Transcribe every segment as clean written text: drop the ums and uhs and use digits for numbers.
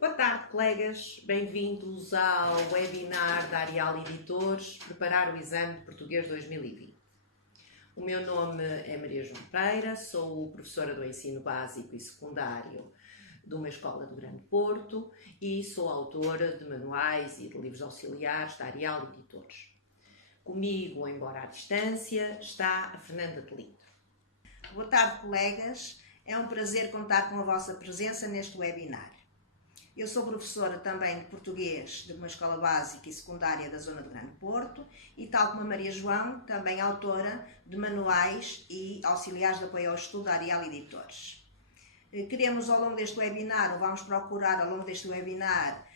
Boa tarde, colegas. Bem-vindos ao webinar da Arial Editores, Preparar o Exame de Português 2020. O meu nome é Maria João Pereira, sou professora do ensino básico e secundário de uma escola do Grande Porto e sou autora de manuais e de livros auxiliares da Arial Editores. Comigo, embora à distância, está a Fernanda de Lindo. Boa tarde, colegas. É um prazer contar com a vossa presença neste webinar. Eu sou professora também de português de uma escola básica e secundária da zona do Grande Porto e, tal como a Maria João, também autora de manuais e auxiliares de apoio ao estudo da Arial Editores. Queremos, ao longo deste webinar, ou vamos procurar ao longo deste webinar,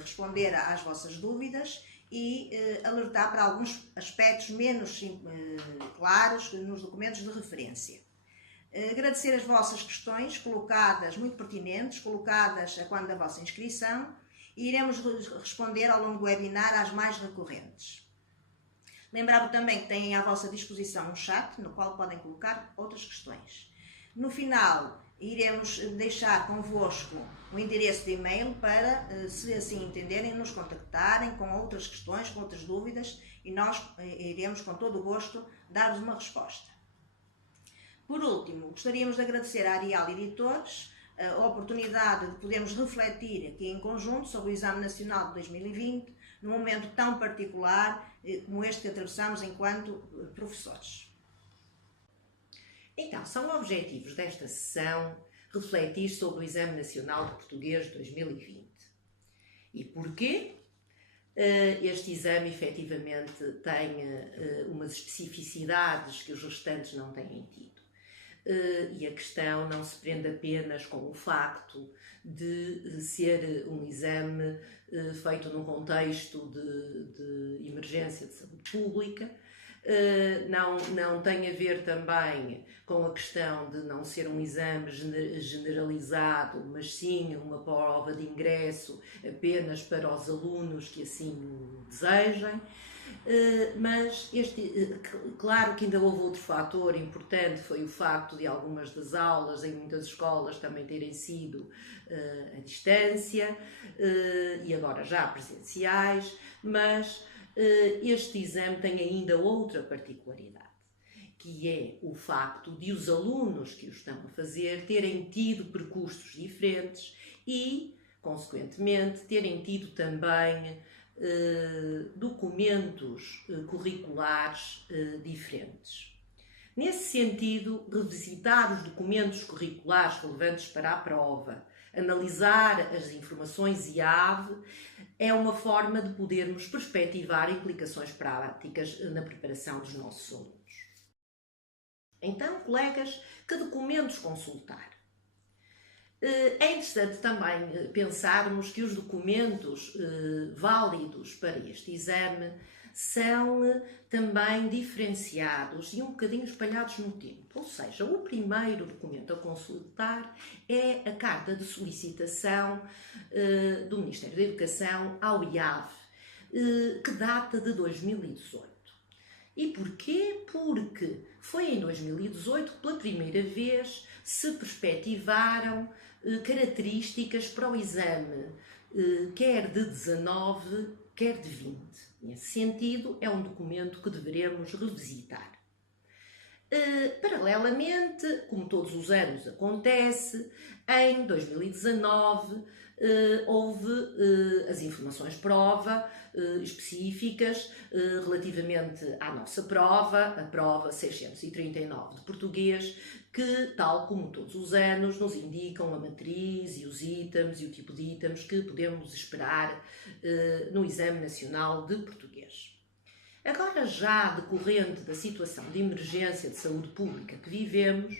responder às vossas dúvidas e alertar para alguns aspectos menos claros nos documentos de referência. Agradecer as vossas questões colocadas, muito pertinentes, colocadas a quando da vossa inscrição, e iremos responder ao longo do webinar às mais recorrentes. Lembrar-vos também que têm à vossa disposição um chat no qual podem colocar outras questões. No final, iremos deixar convosco um endereço de e-mail para, se assim entenderem, nos contactarem com outras questões, com outras dúvidas, e nós iremos com todo o gosto dar-vos uma resposta. Por último, gostaríamos de agradecer à Arial Editores a oportunidade de podermos refletir aqui em conjunto sobre o Exame Nacional de 2020, num momento tão particular como este que atravessamos enquanto professores. Então, são objetivos desta sessão refletir sobre o Exame Nacional de Português de 2020. E porquê? Este exame efetivamente tem umas especificidades que os restantes não têm tido. E a questão não se prende apenas com o facto de ser um exame feito num contexto de emergência de saúde pública, não tem a ver também com a questão de não ser um exame generalizado, mas sim uma prova de ingresso apenas para os alunos que assim o desejem. Mas claro que ainda houve outro fator importante, foi o facto de algumas das aulas em muitas escolas também terem sido à distância e agora já presenciais, mas este exame tem ainda outra particularidade, que é o facto de os alunos que o estão a fazer terem tido percursos diferentes e, consequentemente, terem tido também documentos curriculares diferentes. Nesse sentido, revisitar os documentos curriculares relevantes para a prova, analisar as informações IAV, é uma forma de podermos perspectivar implicações práticas na preparação dos nossos alunos. Então, colegas, que documentos consultar? É interessante também pensarmos que os documentos válidos para este exame são também diferenciados e um bocadinho espalhados no tempo. Ou seja, o primeiro documento a consultar é a carta de solicitação do Ministério da Educação ao IAV, que data de 2018. E porquê? Porque foi em 2018 que pela primeira vez se perspectivaram características para o exame, quer de 19, quer de 20. Nesse sentido, é um documento que deveremos revisitar. Paralelamente, como todos os anos acontece, em 2019 houve as informações prova específicas relativamente à nossa prova, a prova 639 de português, que, tal como todos os anos, nos indicam a matriz e os itens e o tipo de itens que podemos esperar no Exame Nacional de Português. Agora, já decorrente da situação de emergência de saúde pública que vivemos,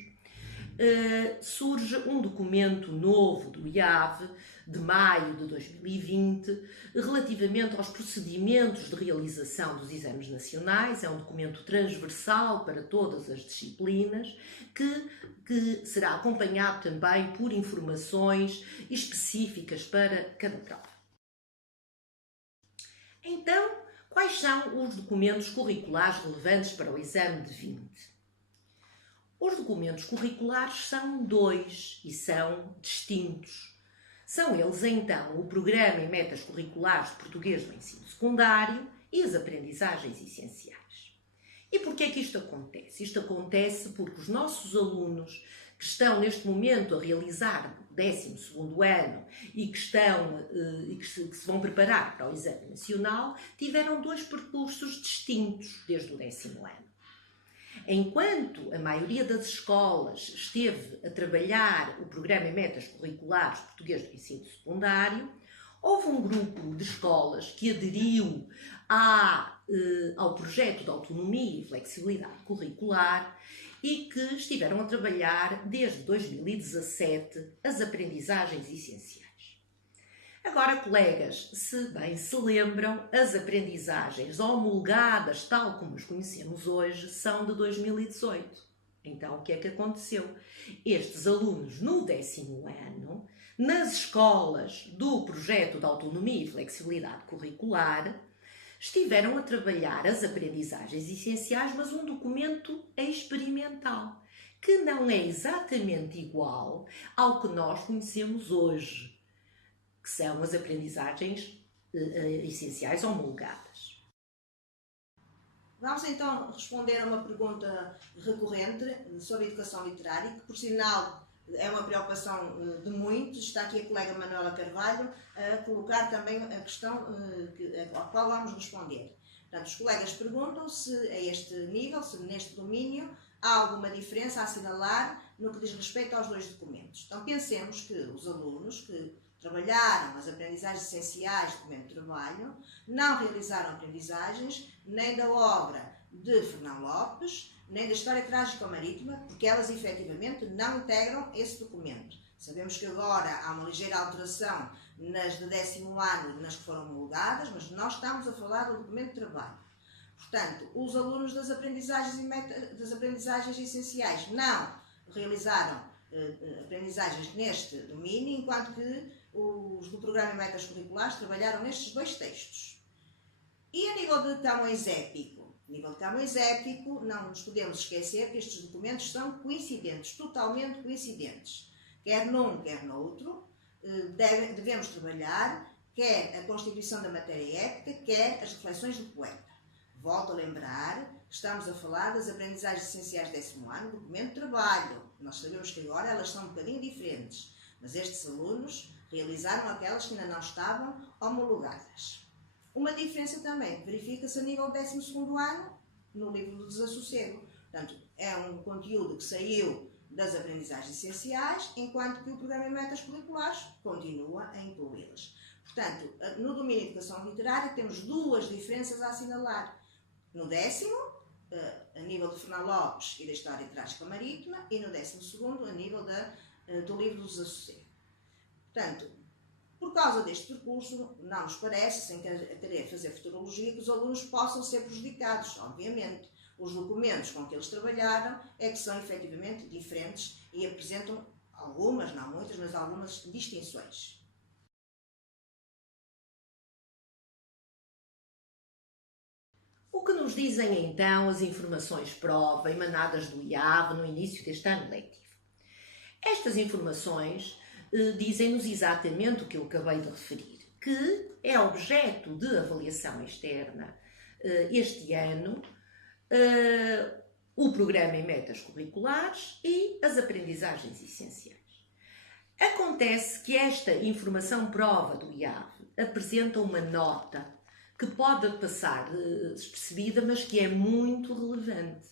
surge um documento novo do IAV, de maio de 2020, relativamente aos procedimentos de realização dos exames nacionais. É um documento transversal para todas as disciplinas, que será acompanhado também por informações específicas para cada prova. Então, quais são os documentos curriculares relevantes para o exame de 20? Os documentos curriculares são dois e são distintos. São eles, então, o Programa e Metas Curriculares de Português do Ensino Secundário e as aprendizagens essenciais. E porquê é que isto acontece? Isto acontece porque os nossos alunos que estão neste momento a realizar o 12º ano e que se vão preparar para o Exame Nacional, tiveram 2 percursos distintos desde o 10º ano. Enquanto a maioria das escolas esteve a trabalhar o Programa e Metas Curriculares de Português do Ensino Secundário, houve um grupo de escolas que aderiu ao projeto de autonomia e flexibilidade curricular e que estiveram a trabalhar desde 2017 as aprendizagens essenciais. Agora, colegas, se bem se lembram, as aprendizagens homologadas, tal como as conhecemos hoje, são de 2018. Então, o que é que aconteceu? Estes alunos, no 10º ano, nas escolas do projeto de autonomia e flexibilidade curricular, estiveram a trabalhar as aprendizagens essenciais, mas um documento experimental, que não é exatamente igual ao que nós conhecemos hoje, que são as aprendizagens essenciais homologadas. Vamos então responder a uma pergunta recorrente sobre educação literária, que por sinal é uma preocupação de muitos. Está aqui a colega Manuela Carvalho a colocar também a questão à qual vamos responder. Portanto, os colegas perguntam se a este nível, se neste domínio, há alguma diferença a assinalar no que diz respeito aos 2 documentos. Então, pensemos que os alunos que trabalharam as aprendizagens essenciais do documento de trabalho não realizaram aprendizagens nem da obra de Fernão Lopes, nem da História Trágica Marítima, porque elas efetivamente não integram esse documento. Sabemos que agora há uma ligeira alteração nas de 10º ano, nas que foram homologadas, mas nós estamos a falar do documento de trabalho. Portanto, os alunos das aprendizagens essenciais não realizaram aprendizagens neste domínio, enquanto que os do Programa e Metas Curriculares trabalharam nestes 2 textos. E a nível de Camões Épico? A nível de Camões Épico, não nos podemos esquecer que estes documentos são coincidentes, totalmente coincidentes. Quer num, quer noutro, devemos trabalhar quer a constituição da matéria épica, quer as reflexões do poeta. Volto a lembrar que estamos a falar das aprendizagens essenciais do 10º ano, documento de trabalho. Nós sabemos que agora elas são um bocadinho diferentes, mas estes alunos realizaram aquelas que ainda não estavam homologadas. Uma diferença também verifica-se a nível do 12º ano, no livro do Desassossego. Portanto, é um conteúdo que saiu das aprendizagens essenciais, enquanto que o Programa e Metas Curriculares continua a incluí-las. Portanto, no domínio de educação literária temos 2 diferenças a assinalar. No 10º, a nível de Fernão Lopes e da História Trágica Marítima, e no 12º, a nível do livro do Desassossego. Portanto, por causa deste percurso, não nos parece, sem querer fazer futurologia, que os alunos possam ser prejudicados, obviamente. Os documentos com que eles trabalharam é que são efetivamente diferentes e apresentam algumas, não muitas, mas algumas distinções. O que nos dizem então as informações prova emanadas do IAV no início deste ano letivo? Estas informações dizem-nos exatamente o que eu acabei de referir, que é objeto de avaliação externa este ano o Programa e Metas Curriculares e as aprendizagens essenciais. Acontece que esta informação prova do IAV apresenta uma nota que pode passar despercebida, mas que é muito relevante.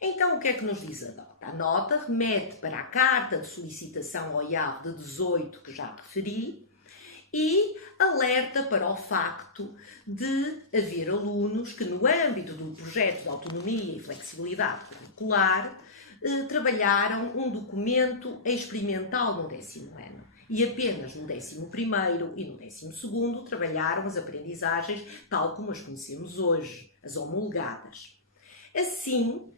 Então, o que é que nos diz a nota? A nota remete para a carta de solicitação ao IAV de 18, que já referi, e alerta para o facto de haver alunos que, no âmbito do projeto de autonomia e flexibilidade curricular, trabalharam um documento experimental no 10º ano e apenas no 11º e no 12º trabalharam as aprendizagens tal como as conhecemos hoje, as homologadas. Assim,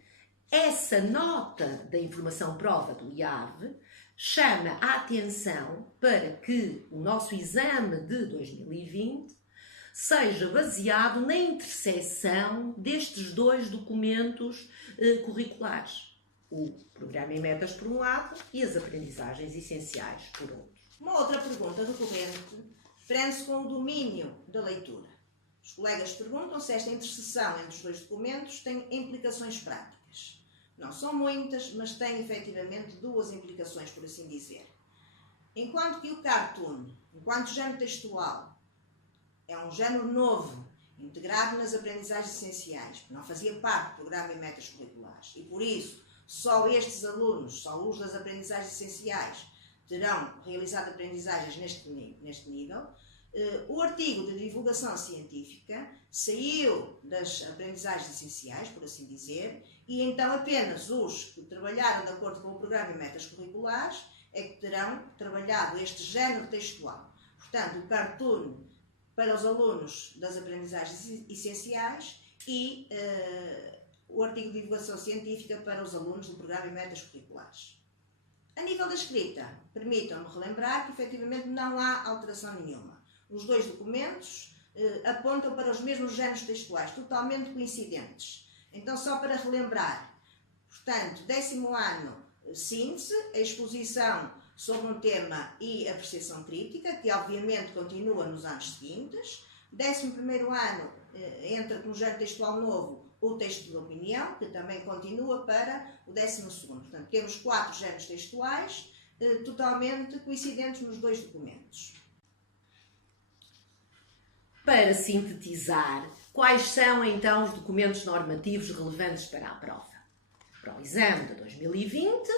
essa nota da informação prova do IAV chama a atenção para que o nosso exame de 2020 seja baseado na interseção destes 2 documentos curriculares. O Programa e Metas por um lado e as aprendizagens essenciais por outro. Uma outra pergunta recorrente prende-se com o domínio da leitura. Os colegas perguntam se esta interseção entre os dois documentos tem implicações práticas. Não são muitas, mas tem efetivamente duas implicações, por assim dizer. Enquanto que o cartoon, enquanto género textual, é um género novo, integrado nas aprendizagens essenciais, não fazia parte do programa e metas curriculares, e por isso só estes alunos, só os das aprendizagens essenciais, terão realizado aprendizagens neste nível. O artigo de divulgação científica saiu das aprendizagens essenciais, por assim dizer, e então apenas os que trabalharam de acordo com o programa e metas curriculares é que terão trabalhado este género textual. Portanto, o cartoon para os alunos das aprendizagens essenciais e o artigo de divulgação científica para os alunos do programa e metas curriculares. A nível da escrita, permitam-me relembrar que efetivamente não há alteração nenhuma. Os dois documentos apontam para os mesmos géneros textuais, totalmente coincidentes. Então, só para relembrar, portanto, 10º ano, síntese, a exposição sobre um tema e apreciação crítica, que obviamente continua nos anos seguintes. 11º ano, entra com um género textual novo, o texto de opinião, que também continua para o 12º. Portanto, temos 4 géneros textuais totalmente coincidentes nos dois documentos. Para sintetizar, quais são então os documentos normativos relevantes para a prova? Para o exame de 2020,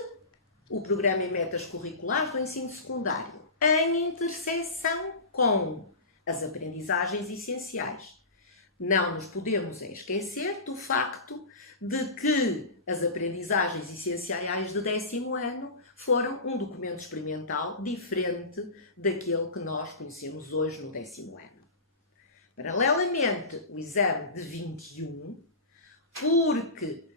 o Programa e Metas Curriculares do Ensino Secundário, em interseção com as aprendizagens essenciais. Não nos podemos esquecer do facto de que as aprendizagens essenciais de 10º ano foram um documento experimental diferente daquele que nós conhecemos hoje no 10º ano. Paralelamente, o exame de 21, porque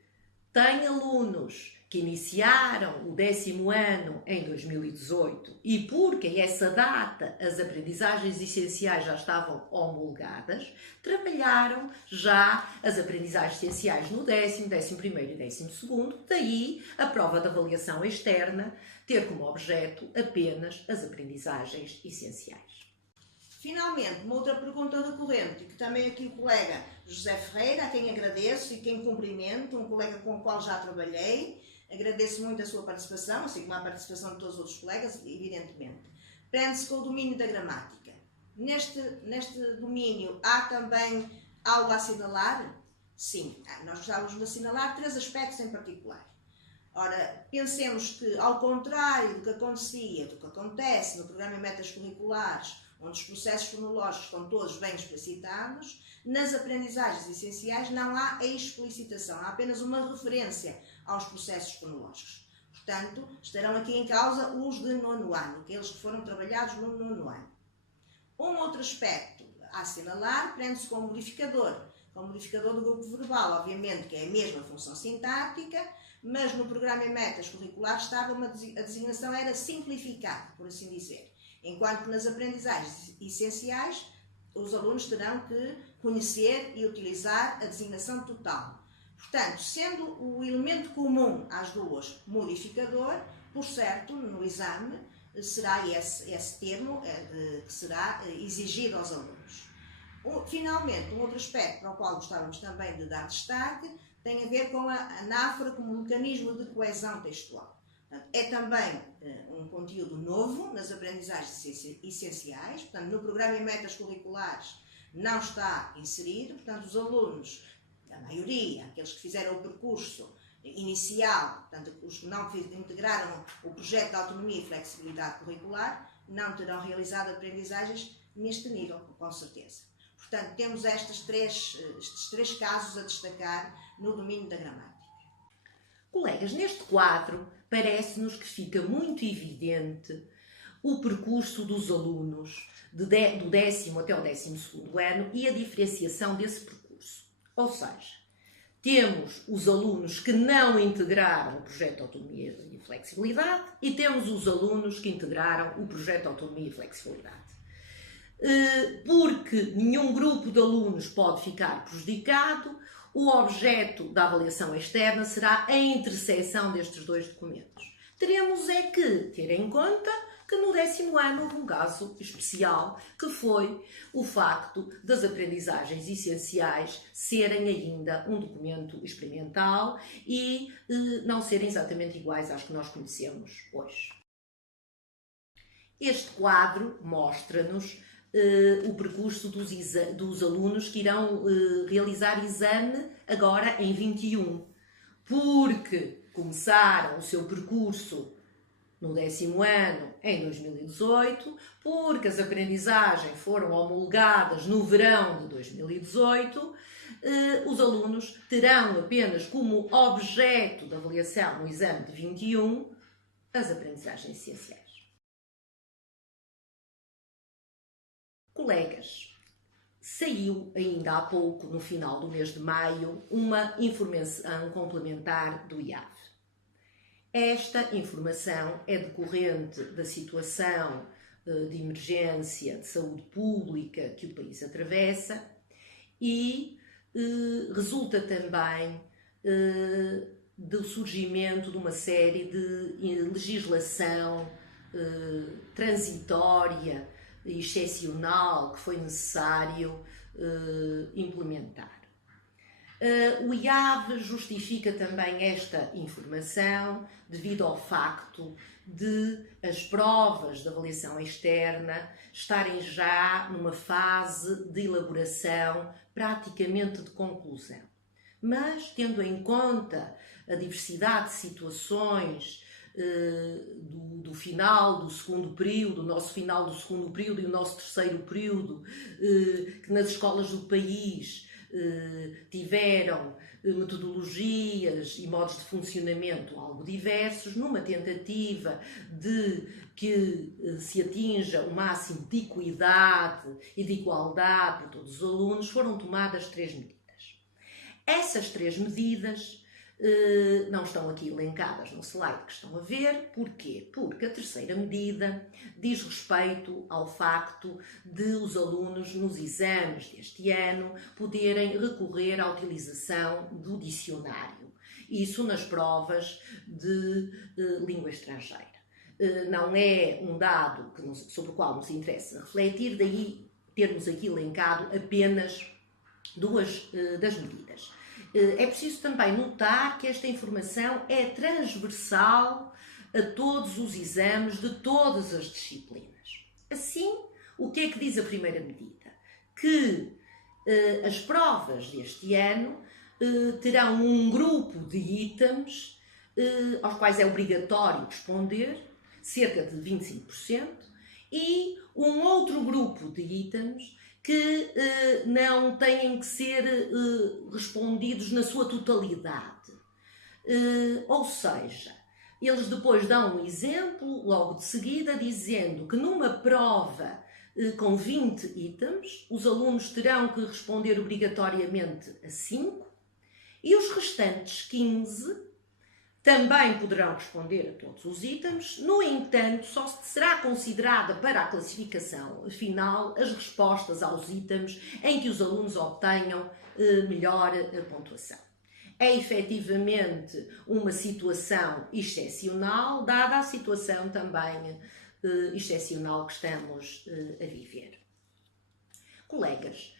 tem alunos que iniciaram o 10º ano em 2018 e porque a essa data as aprendizagens essenciais já estavam homologadas, trabalharam já as aprendizagens essenciais no 10º, 11º e 12º, daí a prova de avaliação externa ter como objeto apenas as aprendizagens essenciais. Finalmente, uma outra pergunta recorrente, que também aqui o colega José Ferreira, a quem agradeço e quem cumprimento, um colega com o qual já trabalhei, agradeço muito a sua participação, assim como a participação de todos os outros colegas, evidentemente. Prende-se com o domínio da gramática. Neste domínio há também algo a assinalar? Sim, nós gostávamos de assinalar 3 aspectos em particular. Ora, pensemos que, ao contrário do que acontecia, do que acontece no programa e metas curriculares, onde os processos fonológicos estão todos bem explicitados, nas aprendizagens essenciais não há a explicitação, há apenas uma referência aos processos fonológicos. Portanto, estarão aqui em causa os de 9º ano, aqueles que foram trabalhados no 9º ano. Um outro aspecto a assinalar prende-se com o modificador do grupo verbal, obviamente que é a mesma função sintática, mas no programa e metas curriculares a designação era simplificada, por assim dizer. Enquanto que nas aprendizagens essenciais, os alunos terão que conhecer e utilizar a designação total. Portanto, sendo o elemento comum às duas modificador, por certo, no exame, será esse termo que será exigido aos alunos. Finalmente, um outro aspecto para o qual gostávamos também de dar destaque tem a ver com a anáfora como um mecanismo de coesão textual. É também um conteúdo novo nas aprendizagens essenciais, portanto, no programa e metas curriculares não está inserido, portanto, os alunos, a maioria, aqueles que fizeram o percurso inicial, portanto, os que não integraram o projeto de autonomia e flexibilidade curricular, não terão realizado aprendizagens neste nível, com certeza. Portanto, temos estes três casos a destacar no domínio da gramática. Colegas, neste quadro, parece-nos que fica muito evidente o percurso dos alunos do 10º até o 12º ano e a diferenciação desse percurso. Ou seja, temos os alunos que não integraram o projeto de autonomia e flexibilidade e temos os alunos que integraram o projeto de autonomia e flexibilidade. Porque nenhum grupo de alunos pode ficar prejudicado, o objeto da avaliação externa será a interseção destes dois documentos. Teremos é que ter em conta que no 10º ano houve um caso especial, que foi o facto das aprendizagens essenciais serem ainda um documento experimental e não serem exatamente iguais às que nós conhecemos hoje. Este quadro mostra-nos o percurso dos alunos que irão realizar exame agora em 21, porque começaram o seu percurso no 10º ano em 2018, porque as aprendizagens foram homologadas no verão de 2018, os alunos terão apenas como objeto de avaliação no exame de 21 as aprendizagens essenciais. Colegas, saiu ainda há pouco, no final do mês de maio, uma informação complementar do IAV. Esta informação é decorrente da situação de emergência de saúde pública que o país atravessa e resulta também do surgimento de uma série de legislação transitória e excepcional que foi necessário implementar. O IAV justifica também esta informação devido ao facto de as provas de avaliação externa estarem já numa fase de elaboração praticamente de conclusão. Mas, tendo em conta a diversidade de situações do final do segundo período, o nosso final do segundo período e o nosso terceiro período, que nas escolas do país tiveram metodologias e modos de funcionamento algo diversos, numa tentativa de que se atinja o máximo de equidade e de igualdade para todos os alunos, foram tomadas 3 medidas. Essas 3 medidas não estão aqui elencadas no slide que estão a ver. Porquê? Porque a terceira medida diz respeito ao facto de os alunos nos exames deste ano poderem recorrer à utilização do dicionário. Isso nas provas de língua estrangeira. Não é um dado sobre o qual nos interessa refletir, daí termos aqui elencado apenas 2 das medidas. É preciso também notar que esta informação é transversal a todos os exames de todas as disciplinas. Assim, o que é que diz a primeira medida? Que as provas deste ano terão um grupo de itens aos quais é obrigatório responder, cerca de 25%, e um outro grupo de itens que não têm que ser respondidos na sua totalidade. Ou seja, eles depois dão um exemplo, logo de seguida, dizendo que numa prova com 20 itens, os alunos terão que responder obrigatoriamente a 5 e os restantes 15 também poderão responder a todos os itens. No entanto, só será considerada para a classificação final as respostas aos itens em que os alunos obtenham melhor pontuação. É efetivamente uma situação excepcional, dada a situação também excepcional que estamos a viver. Colegas,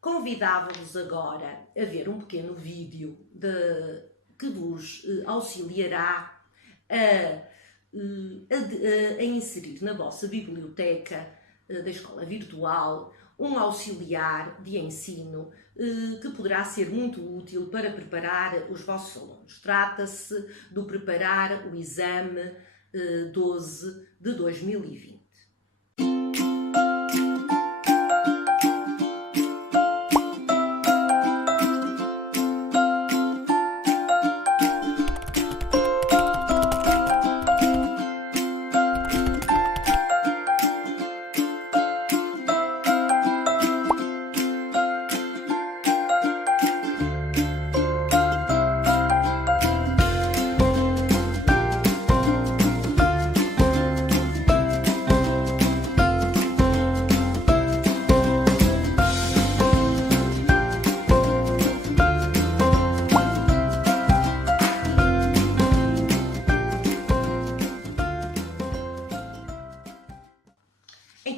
convidava-vos agora a ver um pequeno vídeo que vos auxiliará a inserir na vossa biblioteca da escola virtual um auxiliar de ensino que poderá ser muito útil para preparar os vossos alunos. Trata-se do Preparar o Exame 12 de 2020.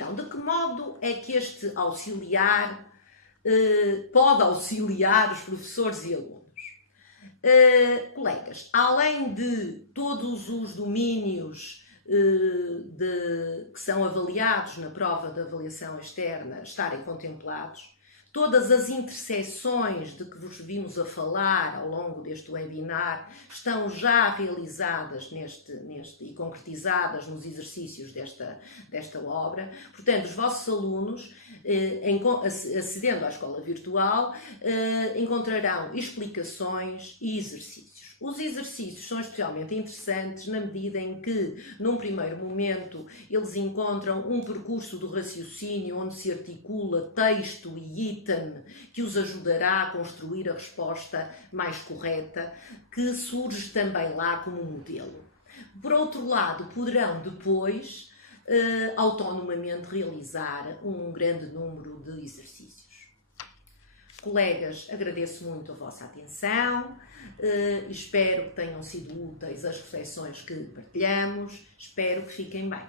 questão: de que modo é que este auxiliar pode auxiliar os professores e alunos? Colegas, além de todos os domínios que são avaliados na prova de avaliação externa estarem contemplados, todas as interseções de que vos vimos a falar ao longo deste webinar estão já realizadas e concretizadas nos exercícios desta obra. Portanto, os vossos alunos, acedendo à escola virtual, encontrarão explicações e exercícios. Os exercícios são especialmente interessantes na medida em que, num primeiro momento, eles encontram um percurso do raciocínio onde se articula texto e item que os ajudará a construir a resposta mais correta, que surge também lá como modelo. Por outro lado, poderão depois autonomamente realizar um grande número de exercícios. Colegas, agradeço muito a vossa atenção, espero que tenham sido úteis as reflexões que partilhamos, espero que fiquem bem.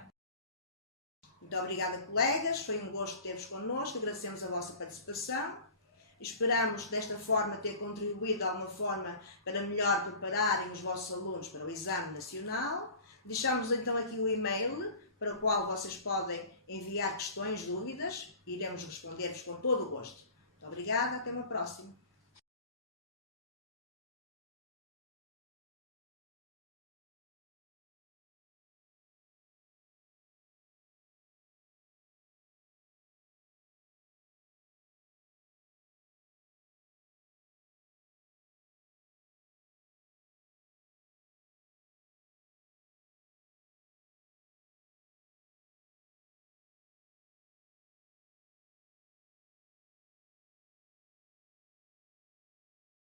Muito obrigada, colegas, foi um gosto ter-vos connosco, agradecemos a vossa participação, esperamos desta forma ter contribuído de alguma forma para melhor prepararem os vossos alunos para o Exame Nacional. Deixamos então aqui o e-mail para o qual vocês podem enviar questões, dúvidas, e iremos responder-vos com todo o gosto. Muito obrigada, até uma próxima.